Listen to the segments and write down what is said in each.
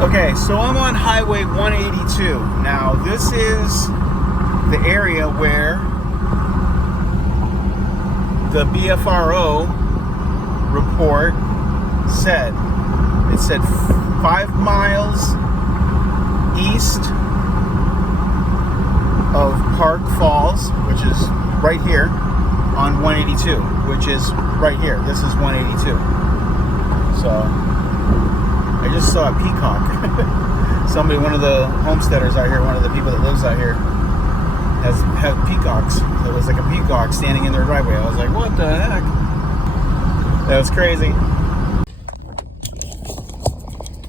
Okay, so I'm on Highway 182. Now, this is the area where the BFRO report said. It said 5 miles east of Park Falls, which is right here, on 182, which is right here. This is 182. So, I just saw a peacock. Somebody, one of the homesteaders out here, one of the people that lives out here, have peacocks. So it was like a peacock standing in their driveway. I was like, what the heck? That was crazy.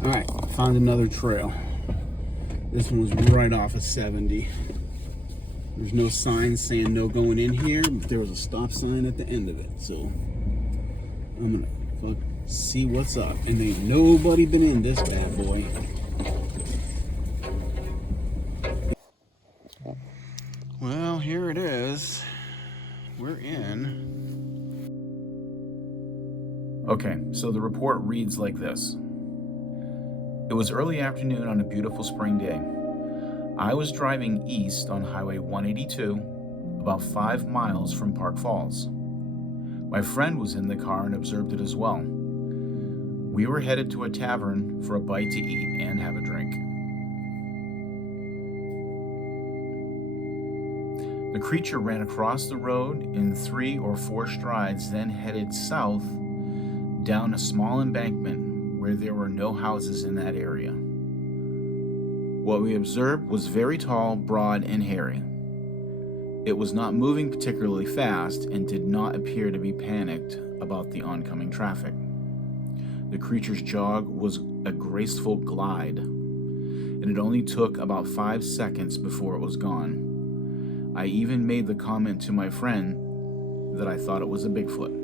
Alright, found another trail. This one was right off of 70. There's no sign saying no going in here, but there was a stop sign at the end of it. So I'm gonna see what's up. And ain't nobody been in this bad boy. Well, here it is. We're in. Okay, so the report reads like this. It was early afternoon on a beautiful spring day. I was driving east on Highway 182, about 5 miles from Park Falls. My friend was in the car and observed it as well. We were headed to a tavern for a bite to eat and have a drink. The creature ran across the road in 3 or 4 strides, then headed south down a small embankment where there were no houses in that area. What we observed was very tall, broad, and hairy. It was not moving particularly fast and did not appear to be panicked about the oncoming traffic. The creature's jog was a graceful glide, and it only took about 5 seconds before it was gone. I even made the comment to my friend that I thought it was a Bigfoot.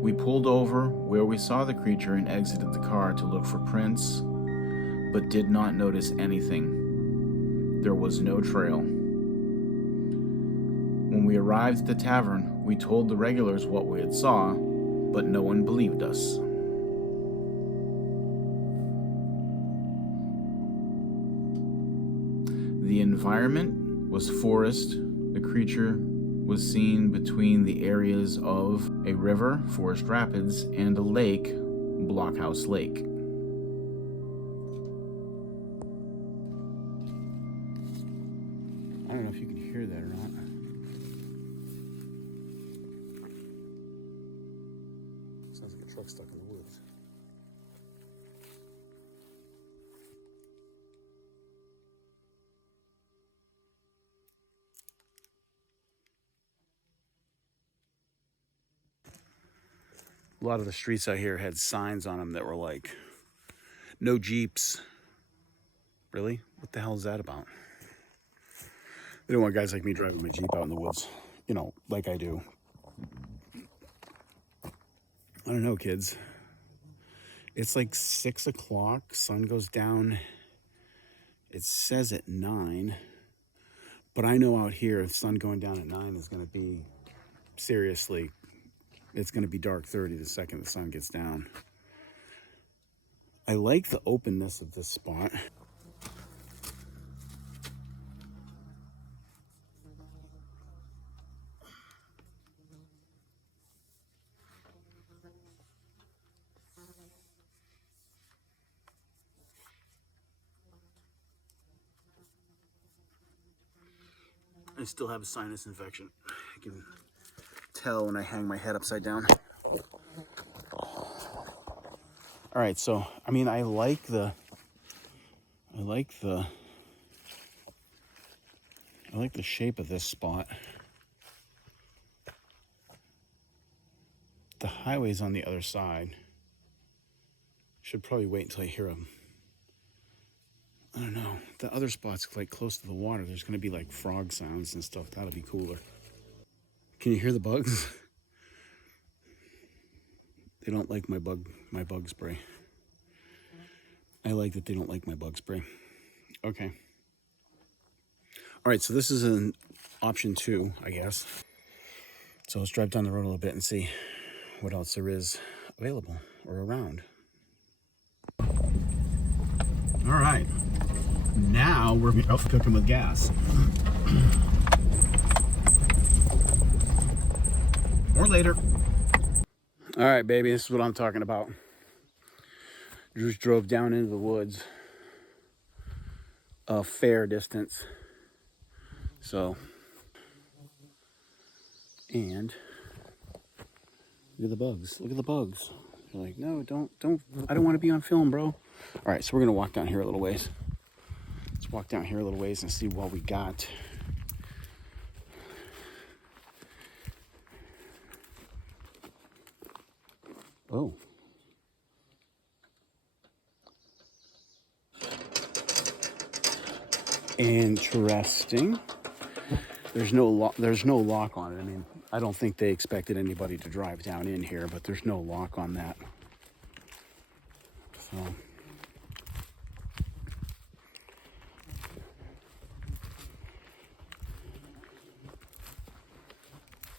We pulled over where we saw the creature and exited the car to look for prints, but did not notice anything. There was no trail. When we arrived at the tavern, we told the regulars what we had saw, but no one believed us. The environment was forest. The creature was seen between the areas of a river, Forest Rapids, and a lake, Blockhouse Lake. I don't know if you can hear that or not. Sounds like a truck stuck in the woods. A lot of the streets out here had signs on them that were like, no Jeeps. Really? What the hell is that about? They don't want guys like me driving my Jeep out in the woods, you know, like I do. I don't know, kids. It's like 6 o'clock, sun goes down. It says at 9, but I know out here, if sun going down at 9 is gonna be, seriously, it's gonna be dark 30 the second the sun gets down. I like the openness of this spot. I still have a sinus infection. I can tell when I hang my head upside down. All right, so I mean, I like the shape of this spot. The highway's on the other side. Should probably wait until I hear them. I don't know. The other spot's like close to the water. There's going to be like frog sounds and stuff. That'll be cooler. Can you hear the bugs? They don't like my bug spray. I like that they don't like my bug spray. Okay. All right, so this is an option 2, I guess. So let's drive down the road a little bit and see what else there is available or around. All right, now we're cooking with gas. Or later. All right, baby, this is what I'm talking about. Just drove down into the woods a fair distance. So, and look at the bugs. Look at the bugs. They're like, no, don't. I don't want to be on film, bro. All right, so we're gonna walk down here a little ways. Let's walk down here a little ways and see what we got. Oh. Interesting. There's no lock on it. I mean, I don't think they expected anybody to drive down in here, but there's no lock on that. So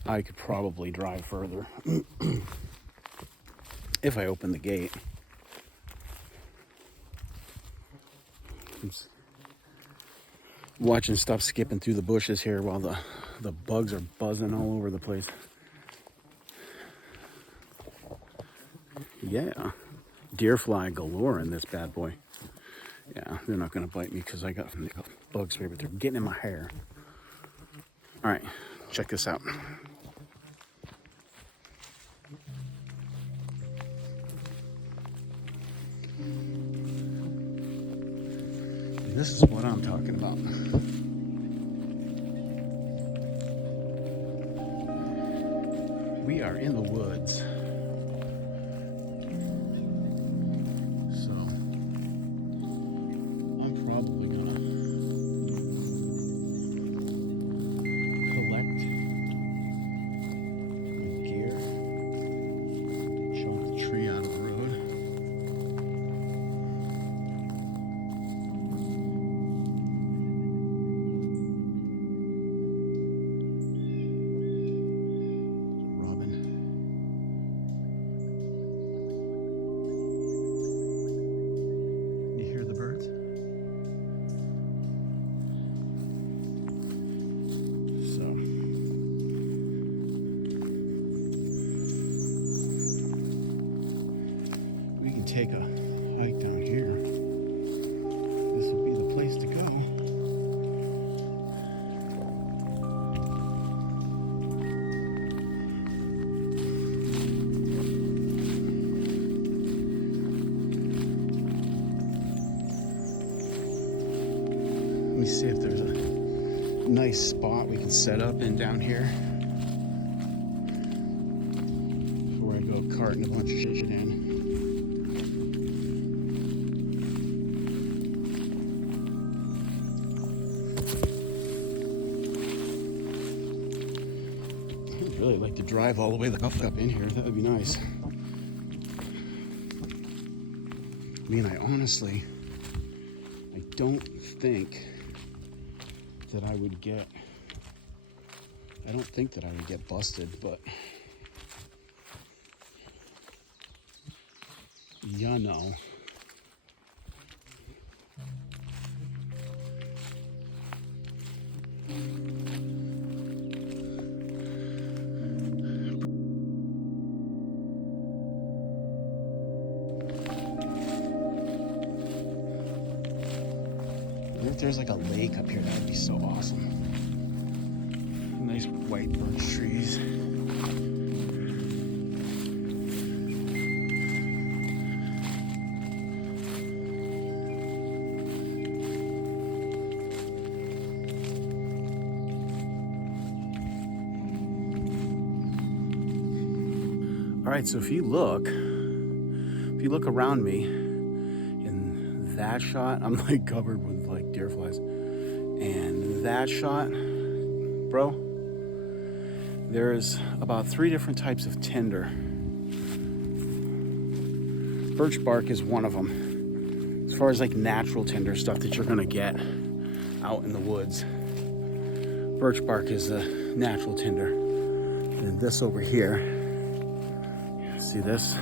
I could probably drive further if I open the gate. Oops. Watching stuff skipping through the bushes here while the bugs are buzzing all over the place. Yeah, deer fly galore in this bad boy. Yeah, they're not gonna bite me because I got bug spray, but they're getting in my hair. All right, check this out. This is what I'm talking about. We are in the woods. So I'm probably gonna collect my gear, chop the tree out of the road. Take a hike down here. This would be the place to go. Let me see if there's a nice spot we can set up in down here before I go carting a bunch of shit in. Really like to drive all the way up in here. That would be nice. I mean, I don't think that I would get busted, but you know. If there's like a lake up here, that would be so awesome. Nice white birch trees. All right, so if you look around me in that shot, I'm like covered with like deer flies. And that shot, bro, there's about 3 different types of tinder. Birch bark is one of them. As far as like natural tinder stuff that you're gonna get out in the woods, birch bark is a natural tinder. And this over here, see this?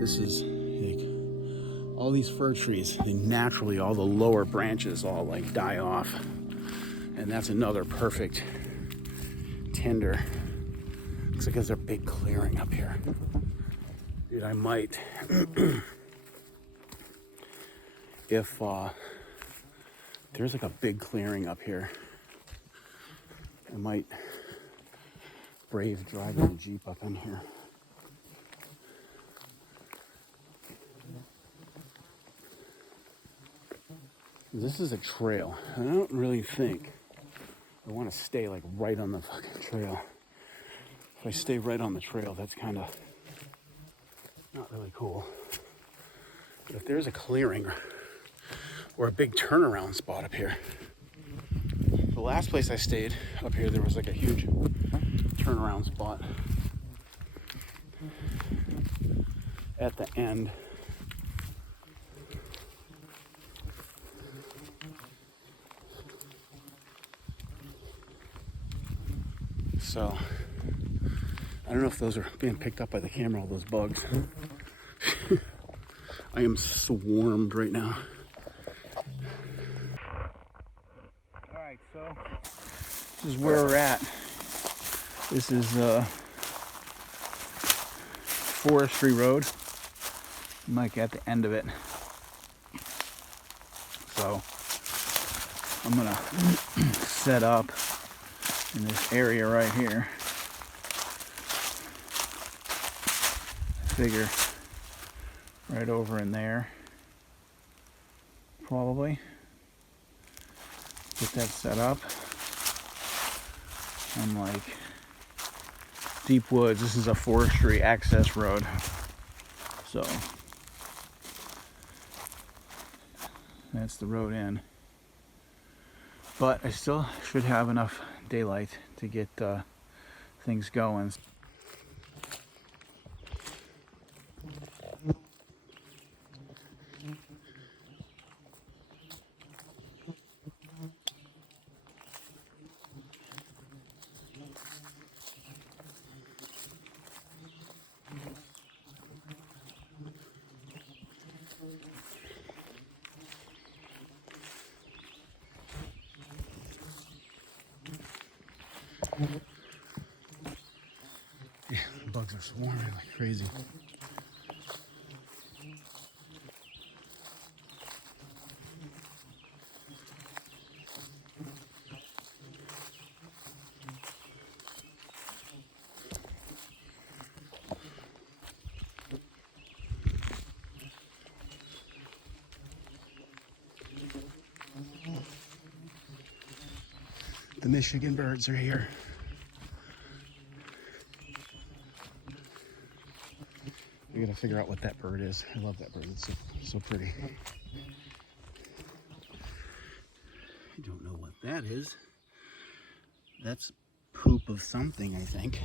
This is like all these fir trees, and naturally all the lower branches all like die off. And that's another perfect tinder. Looks like there's a big clearing up here. Dude, I might, if there's like a big clearing up here, I might brave driving the Jeep up in here. This is a trail, and I don't really think I want to stay like right on the fucking trail. If I stay right on the trail, that's kind of not really cool. But if there's a clearing or a big turnaround spot up here, the last place I stayed up here, there was like a huge turnaround spot at the end. So I don't know if those are being picked up by the camera, all those bugs. I am swarmed right now. All right, so this is where we're at. This is Forestry Road. I'm like at the end of it. So I'm gonna set up in this area right here. I figure right over in there, probably. Get that set up. I'm like deep woods. This is a forestry access road. So that's the road in. But I still should have enough daylight to get things going. Yeah, the bugs are swarming like crazy. The Michigan birds are here. We gotta figure out what that bird is. I love that bird. It's so pretty. I don't know what that is. That's poop of something, I think.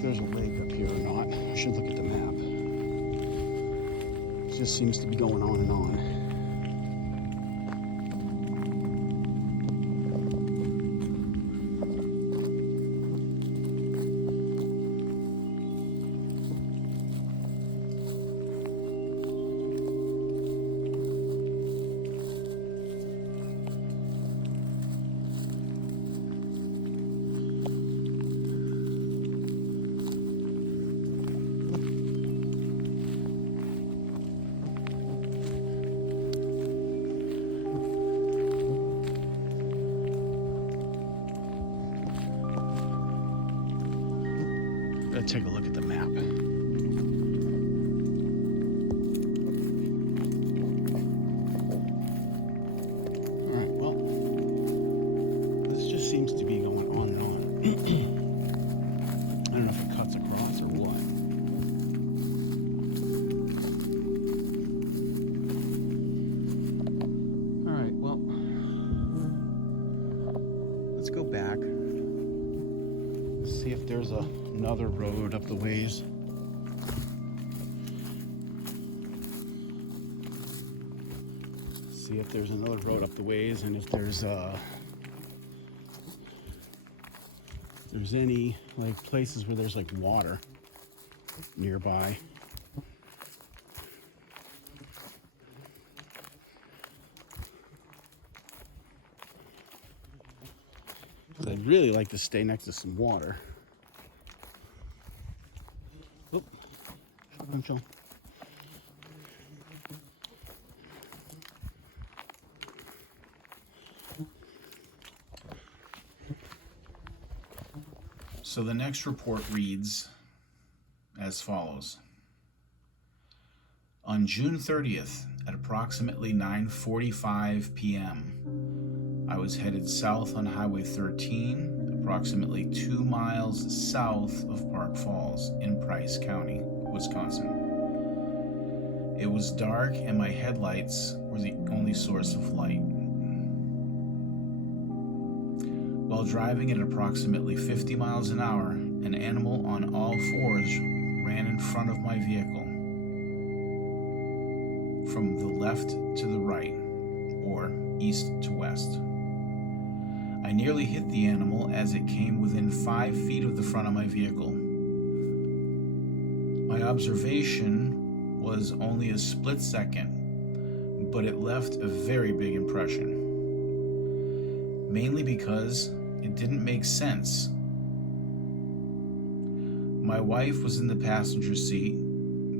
There's a lake up here or not. I should look at the map. It just seems to be going on and on. Let's take a look at the map. All right, well, this just seems to be going on and on. I don't know if it cuts across. See if there's another road up the ways. See if there's another road up the ways, and if there's any like places where there's like water nearby. I'd really like to stay next to some water. Oop. Chill. So the next report reads as follows. On June 30th at approximately 9:45 p.m., I was headed south on Highway 13, approximately 2 miles south of Park Falls in Price County, Wisconsin. It was dark and my headlights were the only source of light. While driving at approximately 50 miles an hour, an animal on all fours ran in front of my vehicle from the left to the right, or east to west. I nearly hit the animal as it came within 5 feet of the front of my vehicle. My observation was only a split second, but it left a very big impression. Mainly because it didn't make sense. My wife was in the passenger seat,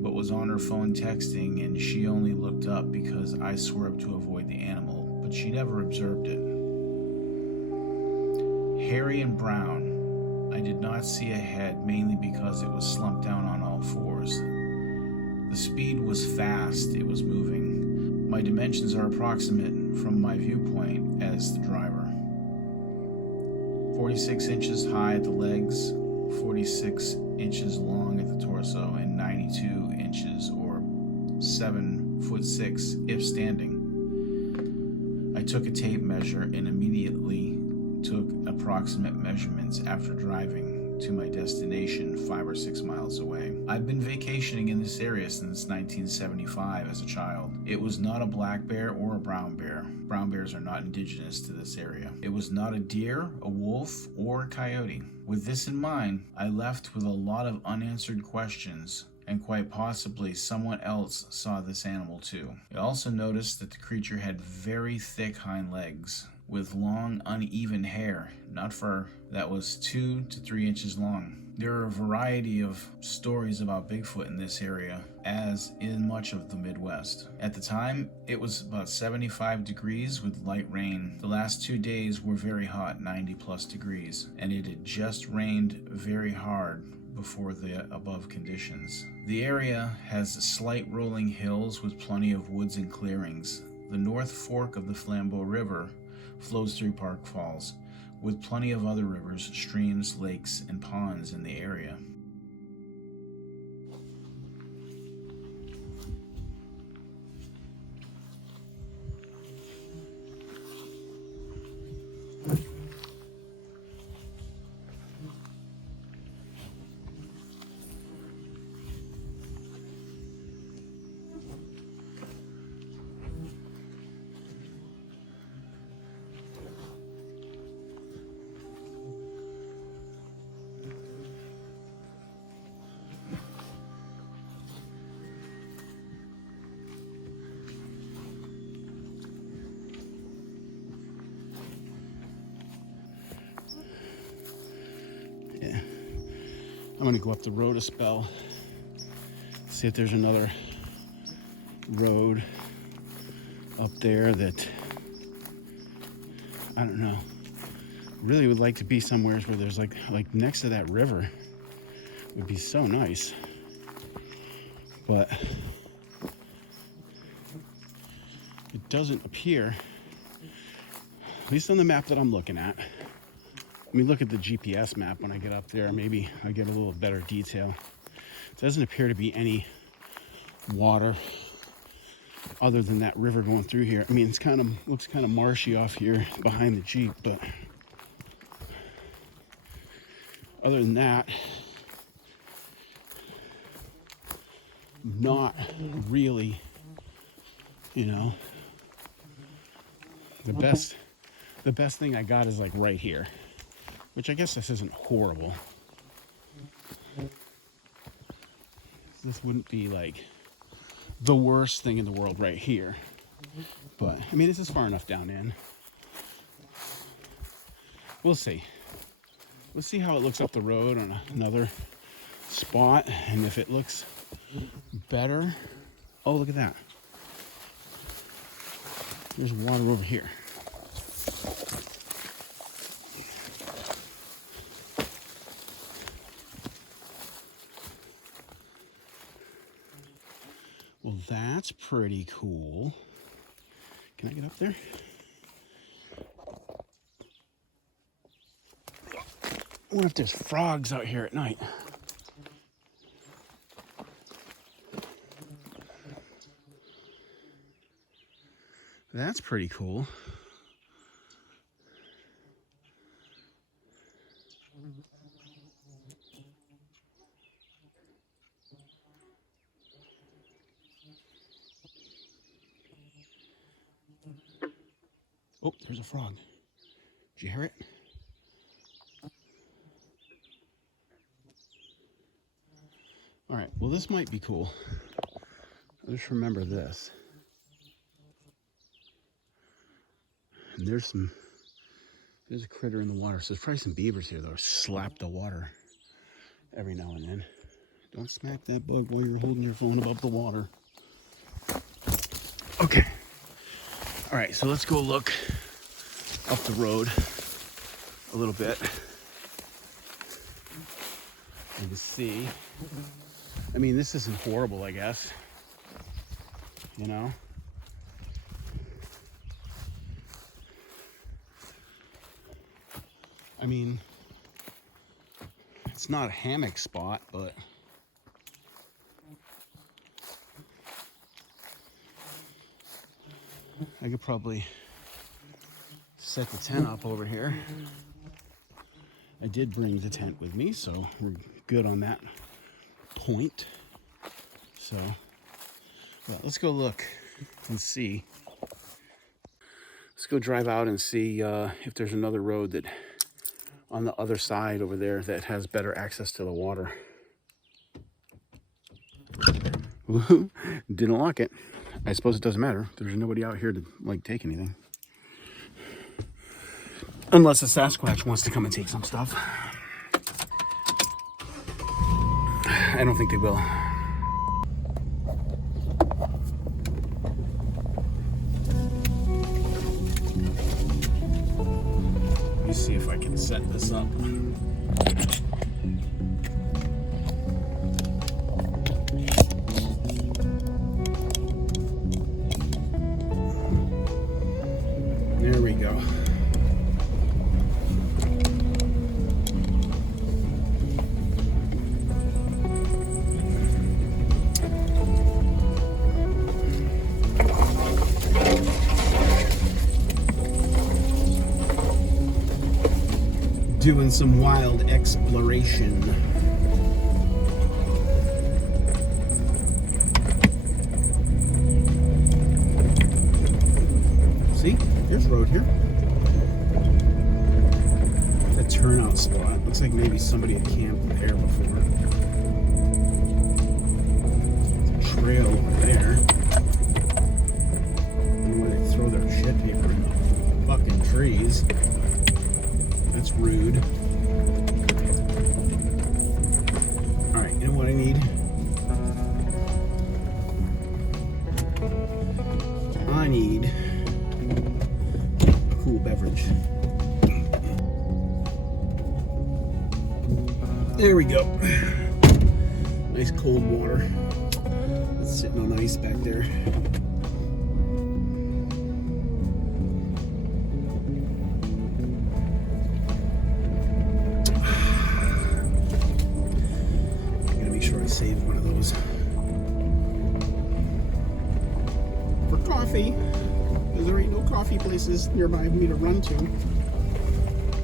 but was on her phone texting, and she only looked up because I swerved to avoid the animal, but she never observed it. Hairy and brown. I did not see ahead, mainly because it was slumped down on all fours. The speed was fast, it was moving. My dimensions are approximate from my viewpoint as the driver. 46 inches high at the legs, 46 inches long at the torso, and 92 inches or 7'6" if standing. I took a tape measure and immediately took approximate measurements after driving to my destination 5 or 6 miles away. I've been vacationing in this area since 1975 as a child. It was not a black bear or a brown bear. Brown bears are not indigenous to this area. It was not a deer, a wolf, or a coyote. With this in mind, I left with a lot of unanswered questions, and quite possibly someone else saw this animal too. I also noticed that the creature had very thick hind legs with long, uneven hair, not fur, that was 2 to 3 inches long. There are a variety of stories about Bigfoot in this area, as in much of the Midwest. At the time, it was about 75 degrees with light rain. The last 2 days were very hot, 90 plus degrees, and it had just rained very hard before the above conditions. The area has slight rolling hills with plenty of woods and clearings. The North Fork of the Flambeau River flows through Park Falls, with plenty of other rivers, streams, lakes, and ponds in the area. I'm gonna go up the road a spell, see if there's another road up there that, I don't know, really would like to be somewhere where there's like next to that river. Would be so nice, but it doesn't appear, at least on the map that I'm looking at. Let me look at the GPS map when I get up there. Maybe I get a little better detail. It doesn't appear to be any water other than that river going through here. I mean, it's looks kind of marshy off here behind the Jeep, but other than that, not really, you know, the best thing I got is like right here, which I guess this isn't horrible. This wouldn't be like the worst thing in the world right here, but I mean, this is far enough down in. We'll see. Let's see how it looks up the road on another spot, and if it looks better. Oh, look at that. There's water over here. Well, that's pretty cool. Can I get up there? I wonder if there's frogs out here at night. That's pretty cool. Oh, there's a frog. Did you hear it? All right, well, this might be cool. I'll just remember this. And there's a critter in the water. So there's probably some beavers here that'll slap the water every now and then. Don't smack that bug while you're holding your phone above the water. Okay. All right, so let's go look up the road a little bit and see. I mean, this isn't horrible, I guess. You know? I mean, it's not a hammock spot, but I could probably set the tent up over here. I did bring the tent with me, so we're good on that point. So, well, let's go look and see. Let's go drive out and see if there's another road that on the other side over there that has better access to the water. Didn't lock it. I suppose it doesn't matter. There's nobody out here to like take anything. Unless a Sasquatch wants to come and take some stuff. I don't think they will. Let me see if I can set this up. There we go. Doing some wild exploration. See, there's road here. A turnout spot. Looks like maybe somebody had camped there before. There's a trail over there. I don't know where they throw their shit paper in the fucking trees. That's rude. Alright, you know what I need? I need a cool beverage. There we go. Nice cold water. It's sitting on ice back there. Save one of those for coffee, because there ain't no coffee places nearby for me to run to,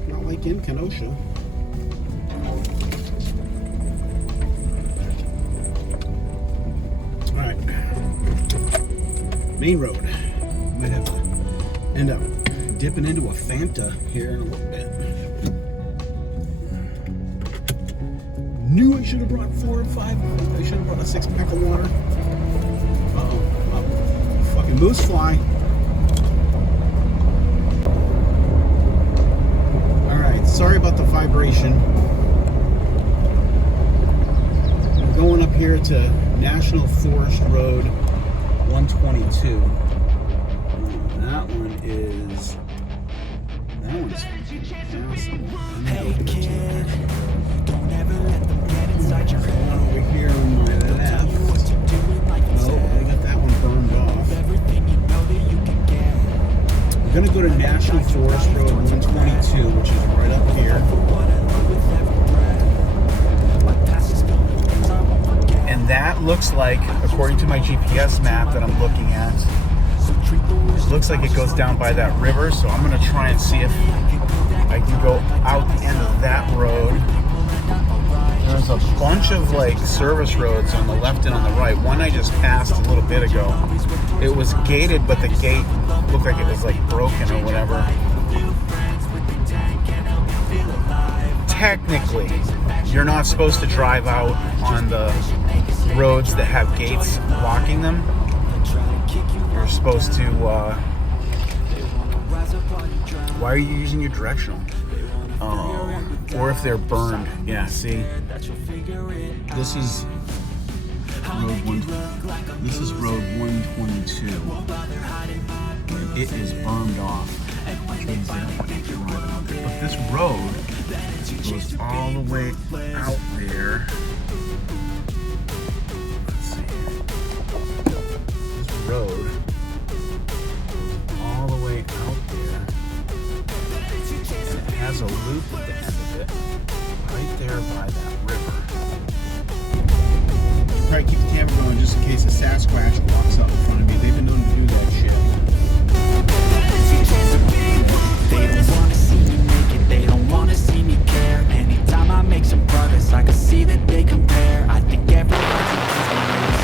not like in Kenosha. Main road. Might have to end up dipping into a Fanta here in a little bit. Knew I should have brought 4 or 5. I should have brought a 6-pack of water. Uh-oh. Fucking moose fly. Alright, sorry about the vibration. I'm going up here to National Forest Road 122. That one's awesome. Hey kid, don't ever let them get inside your head. Over here on my left. Oh, I got that one burned off. We're gonna go to National Forest Road 122, which is right up here. And that looks like, according to my GPS map that I'm looking at, it looks like it goes down by that river, so I'm going to try and see if I can go out the end of that road. There's a bunch of like service roads on the left and on the right. One I just passed a little bit ago. It was gated, but the gate looked like it was like broken or whatever. Technically, you're not supposed to drive out on the roads that have gates blocking them. You're supposed to, why are you using your directional? Or if they're burned. Yeah, see? This is road 122. And it is burned off. But this road goes all the way out there. Let's see. This road goes all the way out there. And it has a loop at the end of it, right there by that river. Probably keep the camera going just in case a Sasquatch walks up in front of me. They've been known to do that shit. They don't wanna see me make it, they don't wanna see me care. Anytime I make some progress, I can see that they compare. I think everyone's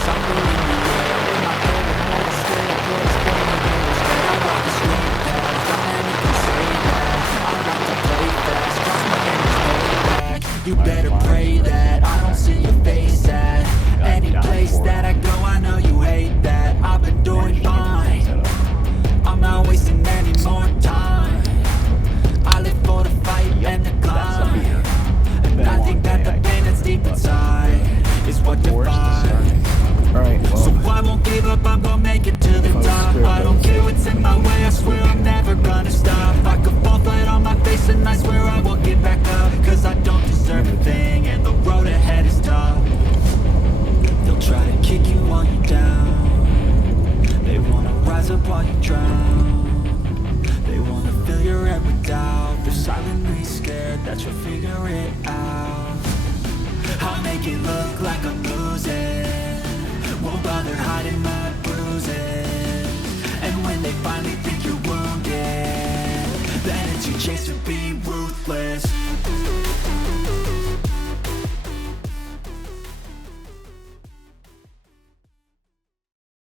something in the air. My favorite part is still a place for me. I walk the street path, not many can say that. I like to play fast, cross my fingers, hold it back. You better pray that I don't see your face at any place that I go. I know you hate that. I've been doing fine, I'm not wasting any more time. I live for the fight and the climb, and I think that the pain that's deep inside is what defines. Alright, well, So I won't give up, I'm gonna make it to the top. I don't care what's in my way, I swear I'm never gonna stop. I could fall flat on my face and I swear I won't get back up, cause I don't deserve a thing and the road ahead is tough. They'll try to kick you while you're down, they wanna rise up while you drown. They wanna fill your head with doubt, they're silently scared that you'll figure it out. I'll make it look like I'm losing, won't bother hiding my bruises. And when they finally think you're wounded, then it's your chance to be ruthless.